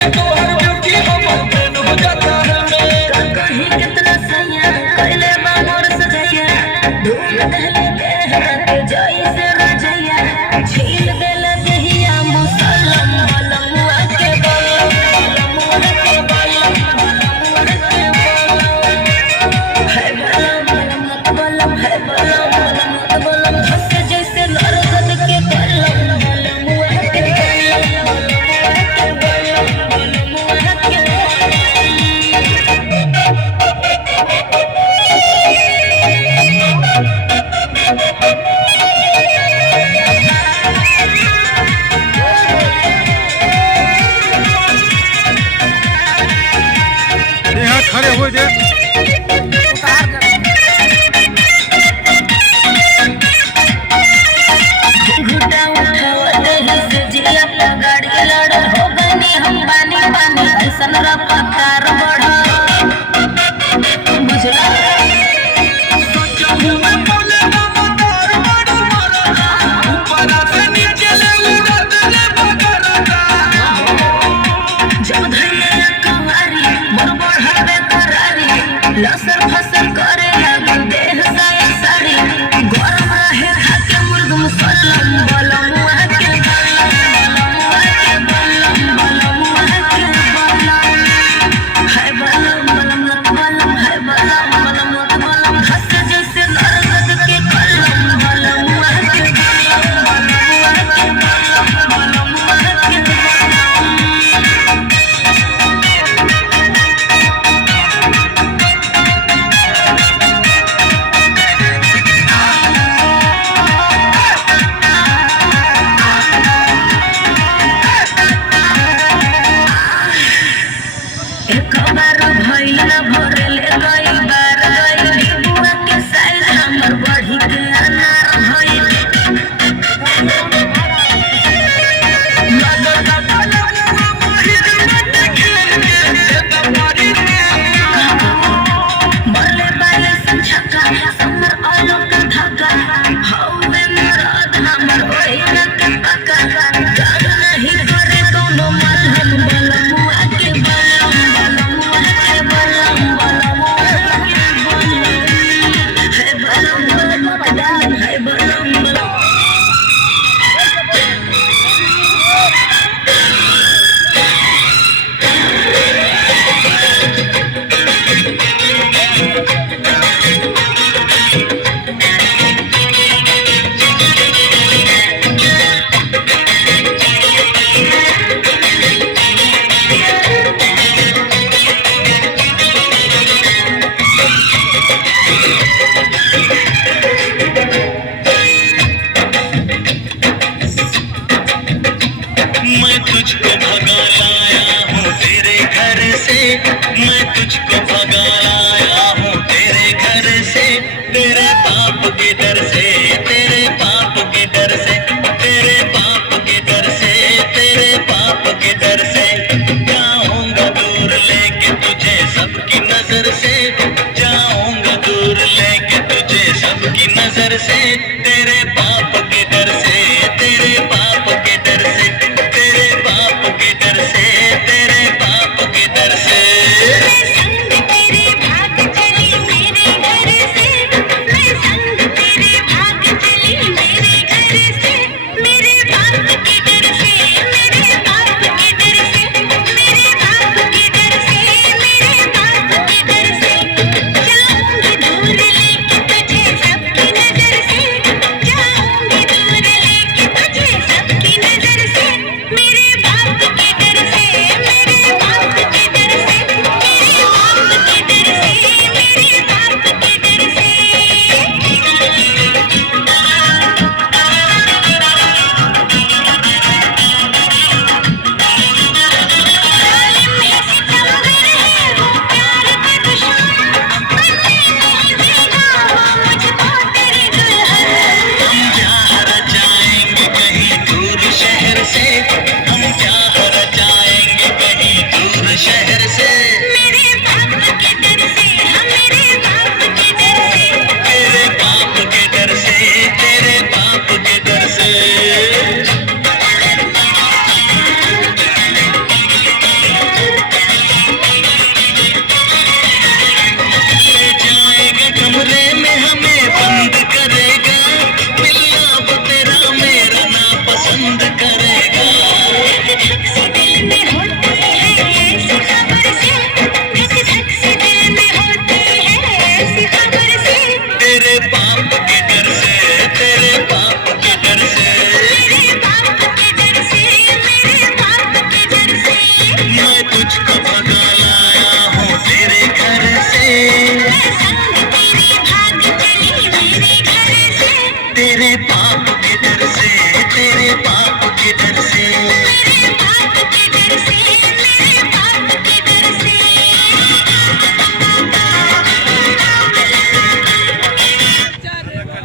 तोहर ब्यूटी हमर फैन हो जाता है मैं कहीं कितना सैया कैले बामोर सजैया धूल दहले देह जाई से रजैया छील देला दहिया मुसलम बलमुआ के बलमुआ के बलमुआ के बलम है बलम है बलम धस जैसे नरगद के बलम बलमुआ के यहाँ खड़े हो जाए घुटा उठावत ही से जिला पे गाड़ी लड़ हो गनी हम पानी पानी ऐसन रफ्तार बढ़ बुझला जब धैया कवारी मोर बढ़ावे करारी लसर फसर करे लगन देह साया साड़ी गरम रहे हाथे मुर्ग मुसलम बलमुआ के बलमुआ के है बलम है बलम धस जैसे नरगद के कलम बलमुआ के बलमुआ के एक बार भइल भरले कई बार गइल बुआ के साइड हमर बढ़ी के अनार भइल मरले बाले संछका हमर आलो का धक्का हौवे मरद हमर ओइला के पक्का काम नहीं करे कोनो मलहम बलमुआ के बलम बाप के डर से, तेरे बाप